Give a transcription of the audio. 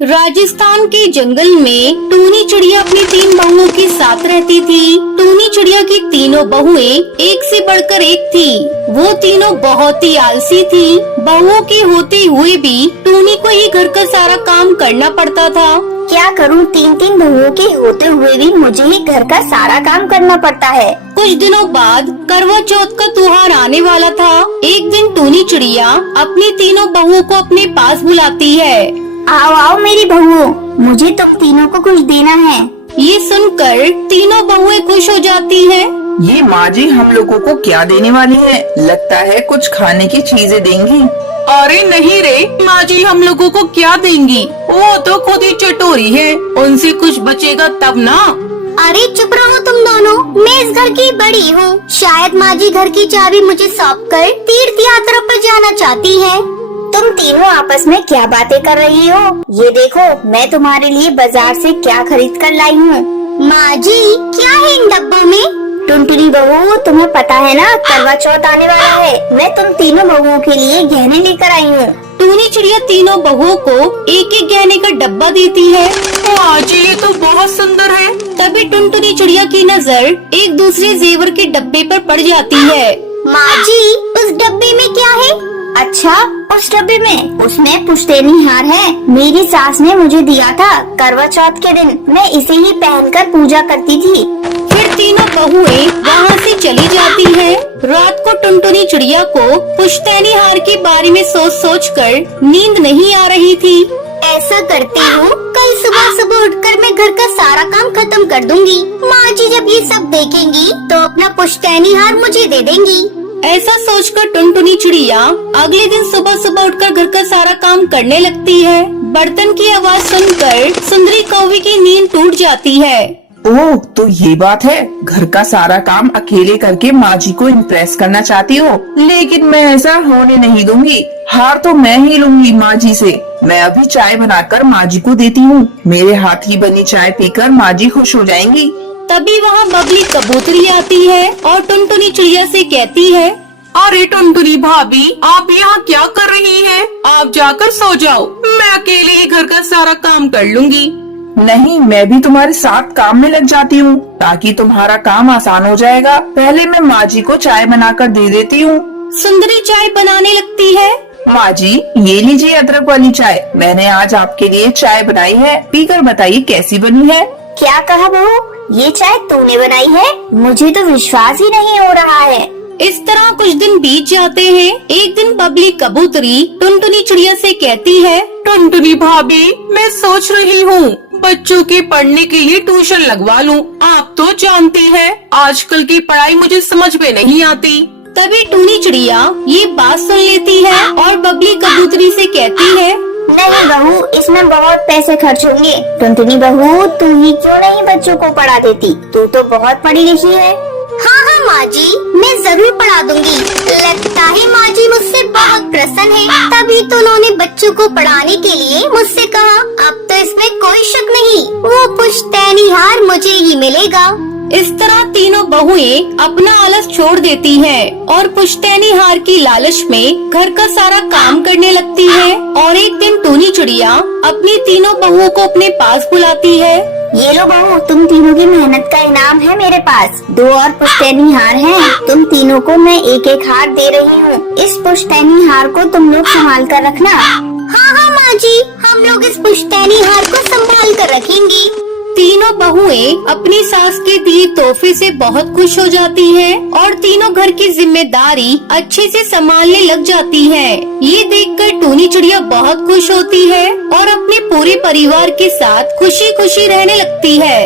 राजस्थान के जंगल में टूनी चिड़िया अपनी 3 बहुओं के साथ रहती थी। टूनी चिड़िया की तीनों बहुएं एक से बढ़कर एक थी। वो तीनों बहुत ही आलसी थी। बहुओं के होते हुए भी टूनी को ही घर का सारा काम करना पड़ता था। क्या करूं, 3 बहुओं के होते हुए भी मुझे ही घर का सारा काम करना पड़ता है। कुछ दिनों बाद करवा चौथ का त्योहार आने वाला था। एक दिन टूनी चिड़िया अपनी तीनों बहुओं को अपने पास बुलाती है। आओ आओ मेरी बहुओं, मुझे तुम तीनों को कुछ देना है। ये सुनकर तीनों बहुएं खुश हो जाती हैं। ये माँ जी हम लोगों को क्या देने वाली है? लगता है कुछ खाने की चीजें देंगी। अरे नहीं रे, माँ जी हम लोगों को क्या देंगी? वो तो खुद ही चटोरी है, उनसे कुछ बचेगा तब ना। अरे चुप रहो तुम दोनों, मैं इस घर की बड़ी हूँ। शायद माँ जी घर की चाबी मुझे सौंप कर तीर्थ यात्रा पर जाना चाहती है। तुम तीनों आपस में क्या बातें कर रही हो? ये देखो मैं तुम्हारे लिए बाजार से क्या खरीद कर लाई हूँ। माँ जी क्या है इन डब्बों में? टुनटुनी बहू तुम्हें पता है ना, करवा चौथ आने वाला है। मैं तुम तीनों बहुओं के लिए गहने लेकर आई हूँ। टूनी चिड़िया तीनों बहुओं को एक एक गहने का डब्बा देती है। माँ जी ये तो बहुत सुंदर है। तभी टुनटुनी चिड़िया की नजर एक दूसरे जेवर के डब्बे पर पड़ जाती है। माँ जी उस डब्बे में क्या है? अच्छा उस डब्बे में, उसमें पुश्तैनी हार है। मेरी सास ने मुझे दिया था करवा चौथ के दिन। मैं इसे ही पहनकर पूजा करती थी। फिर तीनों बहुएं वहाँ से चली जाती हैं। रात को टुनटुनी चिड़िया को पुश्तैनी हार के बारे में सोच कर नींद नहीं आ रही थी। ऐसा करती हूँ, कल सुबह उठकर मैं घर का सारा काम खत्म कर दूंगी। माँ जी जब ये सब देखेंगी तो अपना पुश्तैनी हार मुझे दे देंगी। ऐसा सोचकर टुनटुनी चिड़िया अगले दिन सुबह उठकर घर का सारा काम करने लगती है। बर्तन की आवाज सुनकर सुंदरी कौवी की नींद टूट जाती है। ओह तो ये बात है, घर का सारा काम अकेले करके माँ जी को इम्प्रेस करना चाहती हो, लेकिन मैं ऐसा होने नहीं दूंगी। हार तो मैं ही लूंगी माँ जी से। मैं अभी चाय बनाकर माँ जी को देती हूँ। मेरे हाथ की बनी चाय पीकर माँ जी खुश हो जाएंगी। तभी वहाँ बबली कबूतरी आती है और टुनटुनी चिड़िया से कहती है, अरे टुनटुनी भाभी आप यहाँ क्या कर रही हैं? आप जाकर सो जाओ, मैं अकेले ही घर का सारा काम कर लूंगी। नहीं, मैं भी तुम्हारे साथ काम में लग जाती हूँ ताकि तुम्हारा काम आसान हो जाएगा। पहले मैं माँ जी को चाय बनाकर दे देती हूँ। सुंदरी चाय बनाने लगती है। माँ जी ये लीजिए अदरक वाली चाय। मैंने आज आपके लिए चाय बनाई है, पीकर बताइए कैसी बनी है। क्या कहा बहू, ये चाय तूने बनाई है? मुझे तो विश्वास ही नहीं हो रहा है। इस तरह कुछ दिन बीत जाते हैं। एक दिन बबली कबूतरी टुनटुनी चिड़िया से कहती है, टुनटुनी भाभी मैं सोच रही हूँ बच्चों के पढ़ने के लिए ट्यूशन लगवा लूँ। आप तो जानती है आजकल की पढ़ाई मुझे समझ में नहीं आती। तभी टूनी चिड़िया ये बात सुन लेती है और बबली कबूतरी से कहती है, नहीं बहू, इसमें बहुत पैसे खर्च होंगे। टुनटुनी बहू तू ही क्यों नहीं बच्चों को पढ़ा देती? तू तो बहुत पढ़ी लिखी है। हाँ हाँ माँ जी, मैं जरूर पढ़ा दूंगी। लगता है माँ जी मुझसे बहुत प्रसन्न है, तभी तो उन्होंने बच्चों को पढ़ाने के लिए मुझसे कहा। अब तो इसमें कोई शक नहीं, वो पुश्तैनी हार मुझे ही मिलेगा। इस तरह तीनों बहुएं अपना आलस छोड़ देती हैं और पुश्तैनी हार की लालच में घर का सारा काम करने लगती है। और एक दिन टूनी चिड़िया अपनी तीनों बहुओं को अपने पास बुलाती है। ये लो बहू, तुम तीनों की मेहनत का इनाम है मेरे पास। 2 और पुश्तैनी हार हैं। तुम तीनों को मैं एक एक हार दे रही हूँ। इस पुश्तैनी हार को तुम लोग संभाल कर रखना। हाँ हाँ माँ जी, हम लोग इस पुश्तैनी हार को संभाल कर रखेंगी। तीनों बहुएं अपनी सास के दिए तोहफे से बहुत खुश हो जाती हैं और तीनों घर की जिम्मेदारी अच्छे से संभालने लग जाती हैं। ये देखकर टूनी चिड़िया बहुत खुश होती है और अपने पूरे परिवार के साथ खुशी खुशी रहने लगती है।